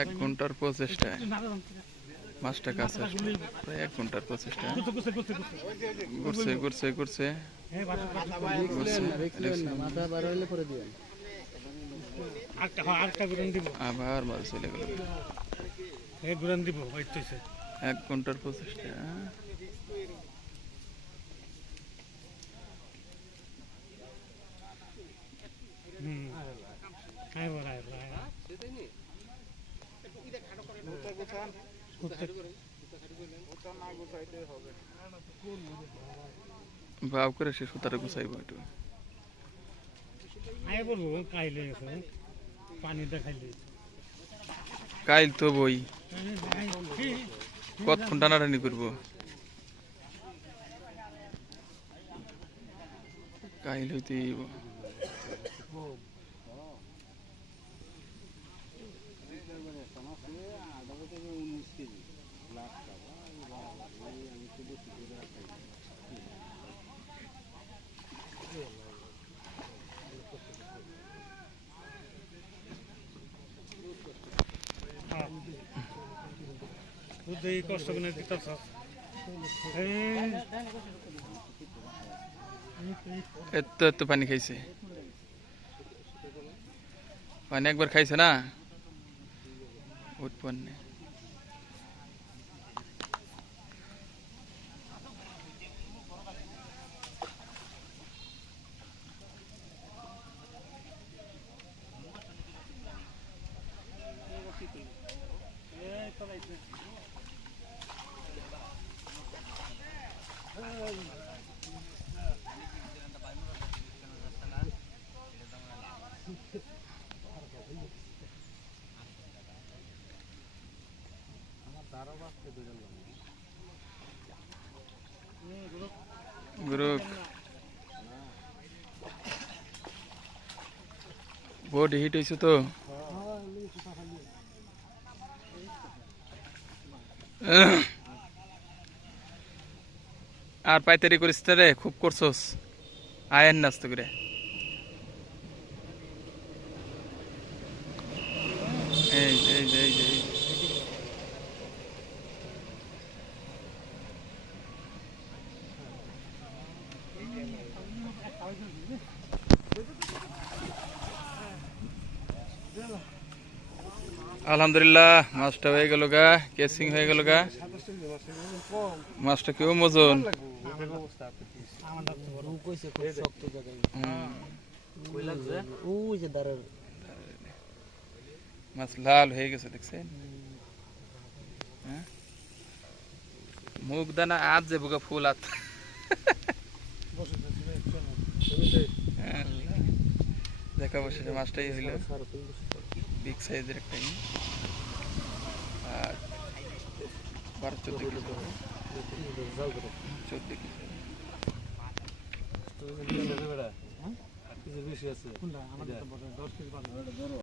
1 ঘন্টার প্রচেষ্টায় মাছটা কাছে আসলো। প্রায় 1 ঘন্টার প্রচেষ্টা। ঘুরছে ঘুরছে ঘুরছে আবার মাছ চলে গেল। 1 ঘন্টার প্রচেষ্টা। ভাব করে সে সুতাটা গুছাইব একটু। কাইল তো বই কতক্ষণ টানাটানি করবো। কাইল হইতে কষ্ট করে এত এত পানি খাইছে। পানি একবার খাইছে না উৎপন্ন। গুরু বডি হিট হয়েছে তো। আর পাইতারি করিস রে, খুব করছস। আয়েন নাস্ত করে এই এই এই এই আলহামদুলিল্লাহ মাছটা হয়ে গেল গা, কেসিং হয়ে গেল গা। মাছটা কেউ মজন মাছ লাল হয়ে গেছে দেখছেন। মুখ দানা আজ যে বুকা ফুল আত দেখা বসে মাছটাই হইল বিগ সাইজের একটা। আর 12-14 কেজি।